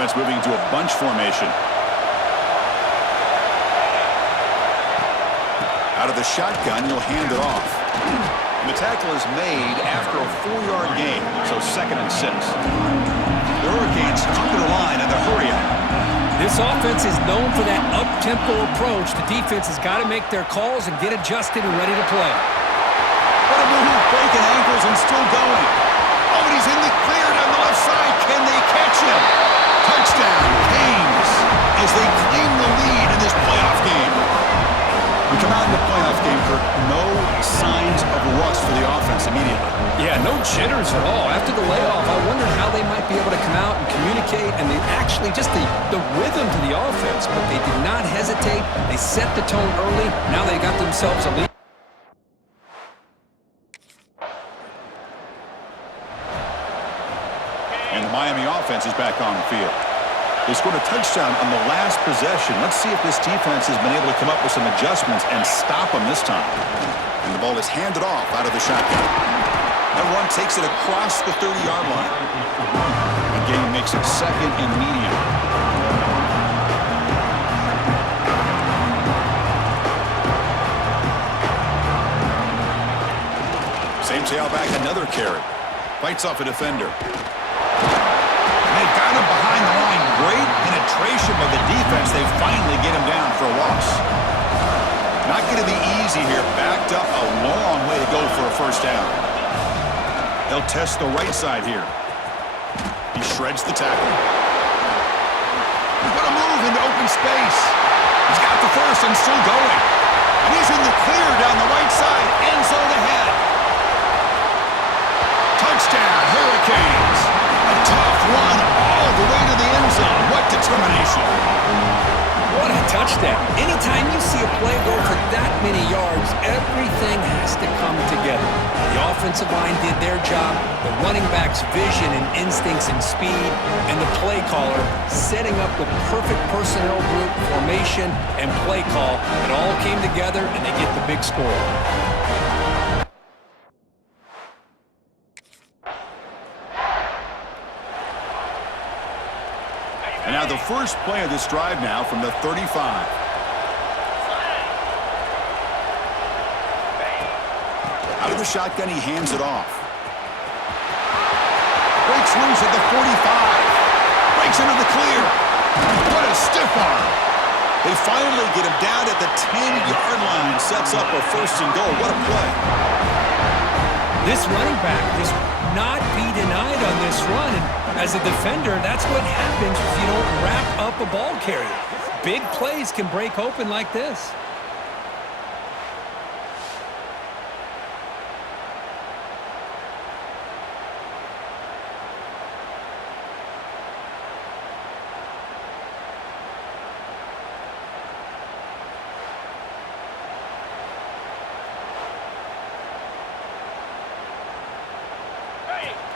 offense moving into a bunch formation. Out of the shotgun, he'll hand it off. And the tackle is made after a 4-yard gain, so 2nd and 6. The Hurricanes come to the line and they hurry up. This offense is known for that up-tempo approach. The defense has got to make their calls and get adjusted and ready to play. What a move, breaking ankles and still going. Oh, and he's in the clear down the left side. Can they catch him? Touchdown, Canes, as they claim the lead in this playoff game. We come out in the playoff game, Kirk, no signs of rust for the offense immediately. Yeah, no jitters at all. After the layoff, I wondered how they might be able to come out and communicate, and they actually just the rhythm to the offense, but they did not hesitate. They set the tone early. Now they got themselves a lead. And the Miami offense is back on the field. They scored a touchdown on the last possession. Let's see if this defense has been able to come up with some adjustments and stop them this time. And the ball is handed off out of the shotgun. That run takes it across the 30-yard line. The game makes it 2nd and medium. Same tailback, another carry. Fights off a defender. They've got him behind the line. Great penetration by the defense. They finally get him down for a loss. Not going to be easy here. Backed up a long way to go for a first down. They'll test the right side here. He shreds the tackle. What a move into open space. He's got the first and still going. And he's in the clear down the right side. End zone ahead. Touchdown, Hurricanes. A tough run all the way to the end zone. What determination. What a touchdown. Anytime you see a play go for that many yards, everything has to come together. The offensive line did their job, the running back's vision and instincts and speed, and the play caller setting up the perfect personnel group, formation, and play call. It all came together, and they get the big score. And now the first play of this drive now from the 35. Out of the shotgun, he hands it off. Breaks loose at the 45. Breaks into the clear. What a stiff arm. They finally get him down at the 10-yard line. Sets up a 1st and goal. What a play. This running back just not be denied on this run. And as a defender, that's what happens if you don't wrap up a ball carrier. Big plays can break open like this.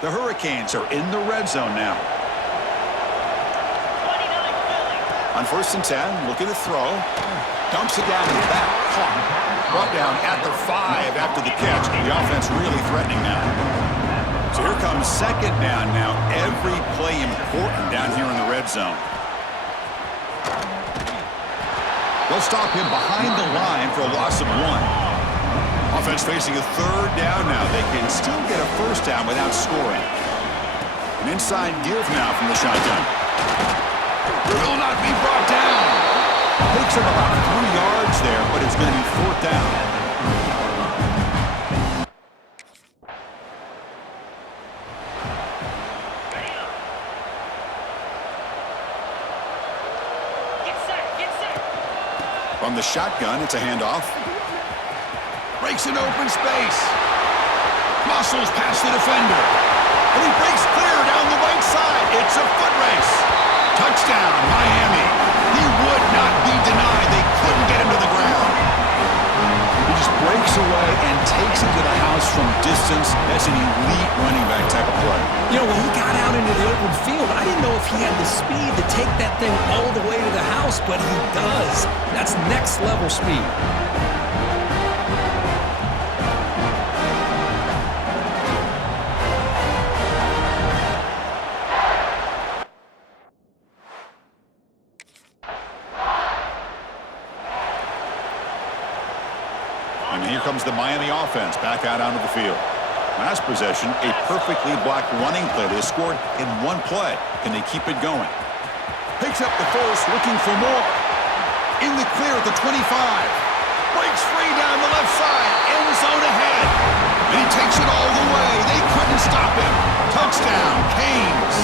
The Hurricanes are in the red zone now. On 1st and 10, looking to throw. Dumps it down to the back. Caught. Brought down at the 5 after the catch. The offense really threatening now. So here comes 2nd down now. Every play important down here in the red zone. They'll stop him behind the line for a loss of 1. Offense facing a 3rd down now. They can still get a 1st down without scoring. An inside give now from the shotgun. Will not be brought down. Takes him about 3 yards there, but it's going to be 4th down. From the shotgun, it's a handoff. Breaks an open space. Muscles past the defender. And he breaks clear down the right side. It's a foot race. Touchdown, Miami. He would not be denied. They couldn't get him to the ground. He just breaks away and takes it to the house from distance. That's an elite running back type of play. You know, when he got out into the open field, I didn't know if he had the speed to take that thing all the way to the house, but he does. That's next level speed. And here comes the Miami offense back out onto the field. Last possession, a perfectly blocked running play. They scored in one play. Can they keep it going? Picks up the first, looking for more. In the clear at the 25. Breaks free down the left side. End zone ahead. And he takes it all the way. They couldn't stop him. Touchdown, Canes.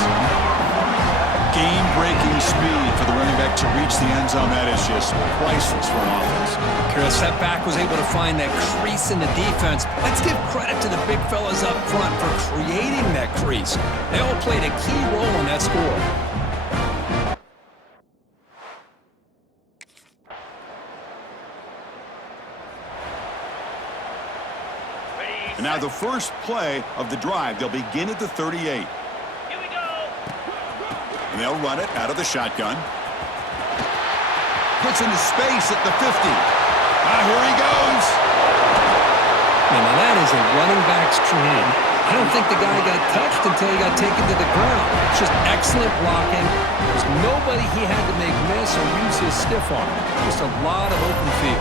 Game-breaking speed for the running back to reach the end zone. That is just priceless for an offense. Chris, that back was able to find that crease in the defense. Let's give credit to the big fellas up front for creating that crease. They all played a key role in that score. And now the first play of the drive. They'll begin at the 38. And they'll run it out of the shotgun. Puts into space at the 50. Here he goes. Now that is a running back's dream. I don't think the guy got touched until he got taken to the ground. It's just excellent blocking. There's nobody he had to make miss or use his stiff arm. Just a lot of open field.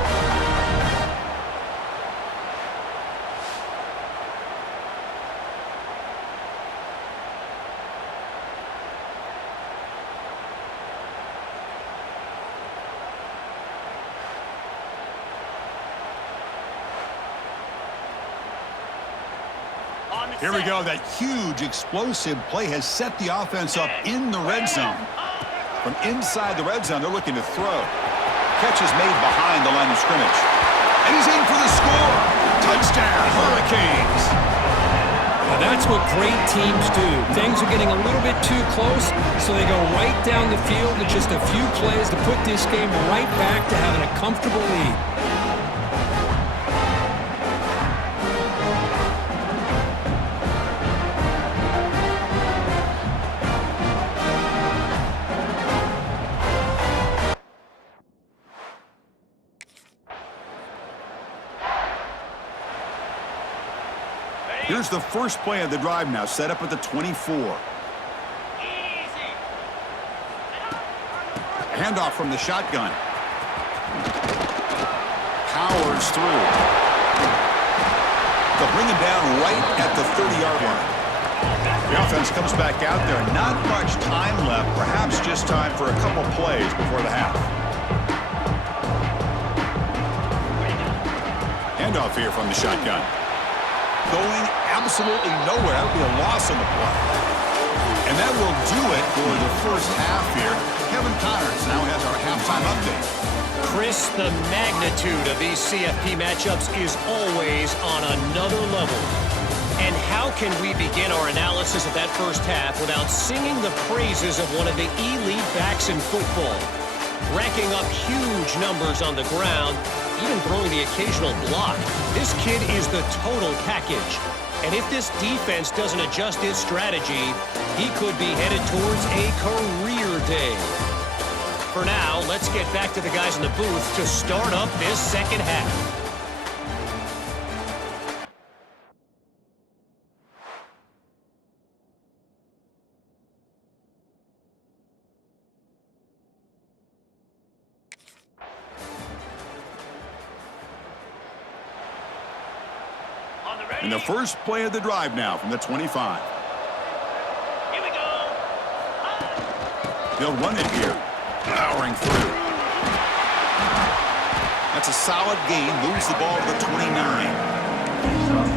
Here we go. That huge explosive play has set the offense up in the red zone. From inside the red zone, they're looking to throw. Catch is made behind the line of scrimmage. And he's in for the score. Touchdown, Hurricanes. Now that's what great teams do. Things are getting a little bit too close, so they go right down the field with just a few plays to put this game right back to having a comfortable lead. Here's the first play of the drive now, set up at the 24. Handoff from the shotgun. Powers through. They'll bring him down right at the 30-yard line. The offense comes back out there. Not much time left, perhaps just time for a couple plays before the half. Handoff here from the shotgun. Going absolutely nowhere. That would be a loss on the play. And that will do it for the first half here. Kevin Connors now has our halftime update. Chris, the magnitude of these CFP matchups is always on another level. And how can we begin our analysis of that first half without singing the praises of one of the elite backs in football? Racking up huge numbers on the ground, even throwing the occasional block. This kid is the total package. And if this defense doesn't adjust its strategy, he could be headed towards a career day. For now, let's get back to the guys in the booth to start up this second half. And the first play of the drive now from the 25. Here we go. They'll run it here. Powering through. That's a solid gain. Moves the ball to the 29.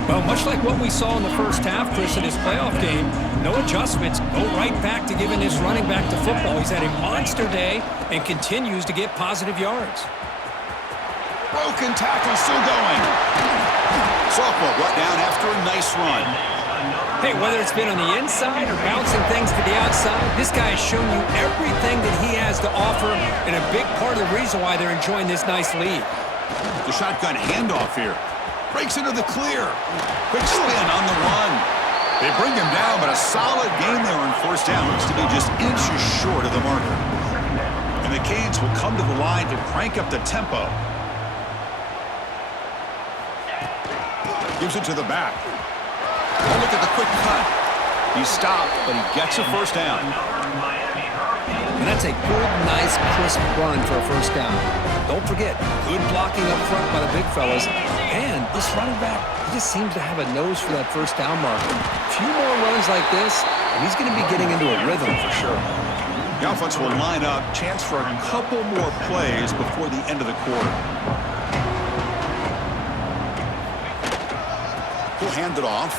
Well, much like what we saw in the first half, Chris, in his playoff game, no adjustments, go right back to giving this running back to football. He's had a monster day and continues to get positive yards. Broken tackle still going. Softball brought down after a nice run. Hey, whether it's been on the inside or bouncing things to the outside, this guy has shown you everything that he has to offer, and a big part of the reason why they're enjoying this nice lead. The shotgun handoff here. Breaks into the clear. Quick spin on the run. They bring him down, but a solid game there on first down. Looks to be just inches short of the marker. And the Canes will come to the line to crank up the tempo. Gives it to the back. Oh, look at the quick cut. He stopped, but he gets a first down. And that's a good, nice, crisp run for a first down. Don't forget, good blocking up front by the big fellas. And this running back, he just seems to have a nose for that first down marker. A few more runs like this, and he's going to be getting into a rhythm for sure. The offense will line up. Chance for a couple more plays before the end of the quarter. He'll hand it off.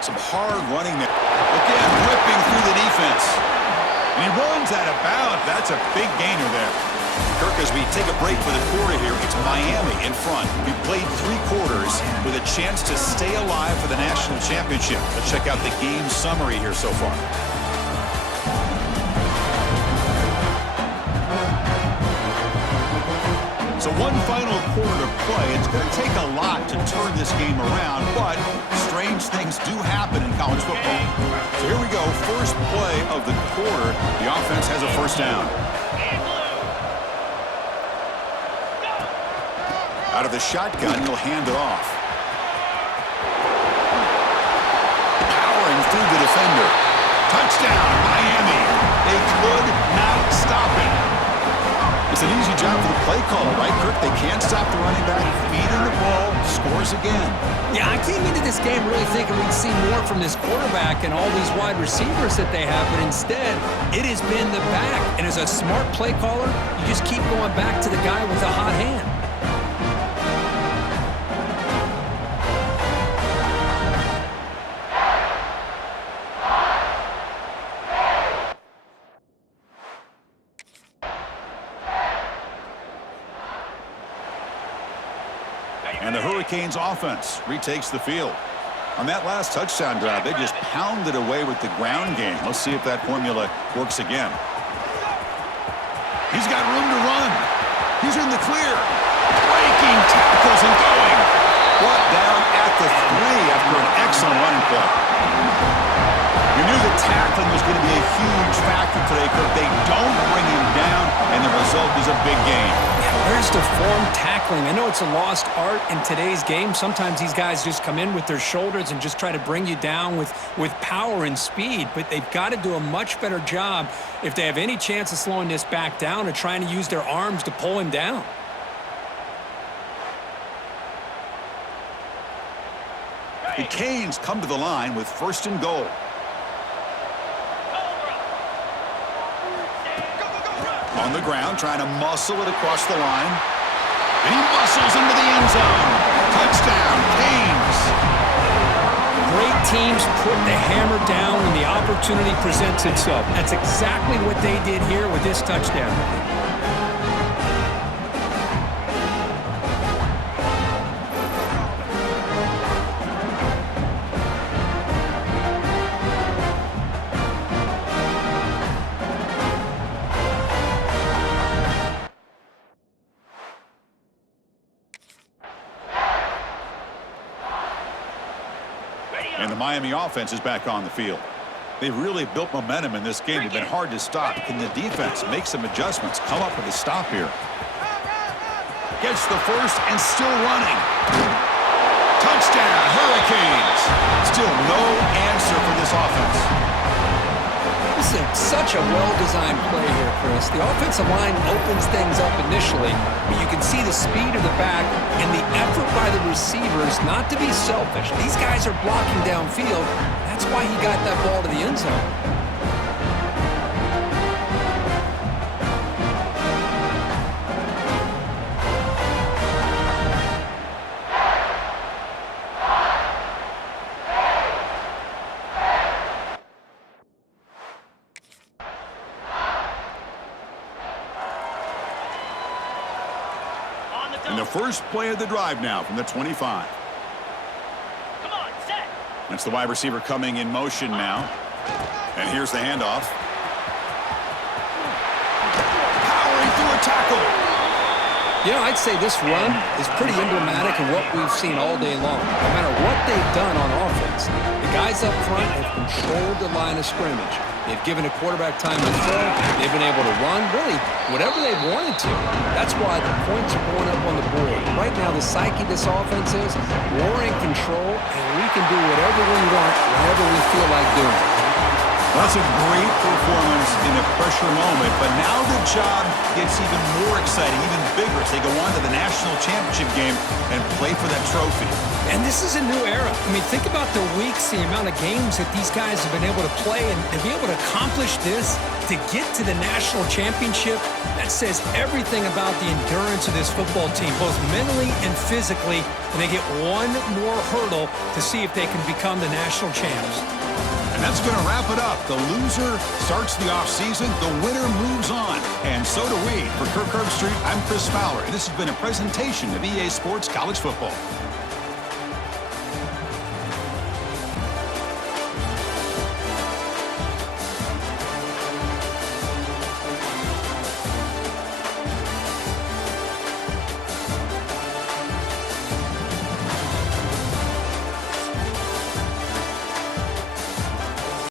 Some hard running there. Again, ripping through the defense. And he runs out of bounds. That's a big gainer there. Kirk, as we take a break for the quarter here, it's Miami in front. We played 3 quarters with a chance to stay alive for the national championship. Let's check out the game summary here so far. So one final quarter to play. It's going to take a lot to turn this game around, but strange things do happen in college football. So here we go, first play of the quarter. The offense has a first down. Out of the shotgun, he'll hand it off. Powering through the defender. Touchdown, Miami. They could not stop it. It's an easy job for the play caller, right, Kirk? They can't stop the running back, feeding the ball, scores again. Yeah, I came into this game really thinking we'd see more from this quarterback and all these wide receivers that they have, but instead, it has been the back. And as a smart play caller, you just keep going back to the guy with the hot hand. And the Hurricanes offense retakes the field. On that last touchdown drive, they just pounded away with the ground game. Let's see if that formula works again. He's got room to run. He's in the clear. Breaking tackles and going. Brought down at the 3 after an excellent running play. You knew the tackling was going to be a huge factor today, Kirk. They don't bring him down, and the result is a big gain. Where's the form tackling? I know it's a lost art in today's game. Sometimes these guys just come in with their shoulders and just try to bring you down with power and speed, but they've got to do a much better job if they have any chance of slowing this back down or trying to use their arms to pull him down. The Canes come to the line with first and goal. On the ground, trying to muscle it across the line. And he muscles into the end zone. Touchdown, Canes. Great teams put the hammer down when the opportunity presents itself. That's exactly what they did here with this touchdown. And the Miami offense is back on the field. They've really built momentum in this game. They've been hard to stop. Can the defense make some adjustments, come up with a stop here? Gets the first and still running. Touchdown, Hurricanes. Still no answer for this offense. This is such a well-designed play here, Chris. The offensive line opens things up initially, but you can see the speed of the back and the effort by the receivers not to be selfish. These guys are blocking downfield. That's why he got that ball to the end zone. And the first play of the drive now from the 25. Come on, set. That's the wide receiver coming in motion now. And here's the handoff. Powering through a tackle. You know, I'd say this run is pretty emblematic of what we've seen all day long. No matter what they've done on offense, the guys up front have controlled the line of scrimmage. They've given a quarterback time to throw. They've been able to run, really, whatever they've wanted to. That's why the points are going up on the board. Right now, the psyche of this offense is we're in control, and we can do whatever we want, whenever we feel like doing it. Well, that's a great performance in a pressure moment, but now the job gets even more exciting, even bigger as they go on to the national championship game and play for that trophy. And this is a new era. I mean, think about the weeks, the amount of games that these guys have been able to play and be able to accomplish this, to get to the national championship. That says everything about the endurance of this football team, both mentally and physically, and they get one more hurdle to see if they can become the national champs. And that's going to wrap it up. The loser starts the offseason. The winner moves on. And so do we. For Kirk Herbstreit, I'm Chris Fowler. And this has been a presentation of EA Sports College Football.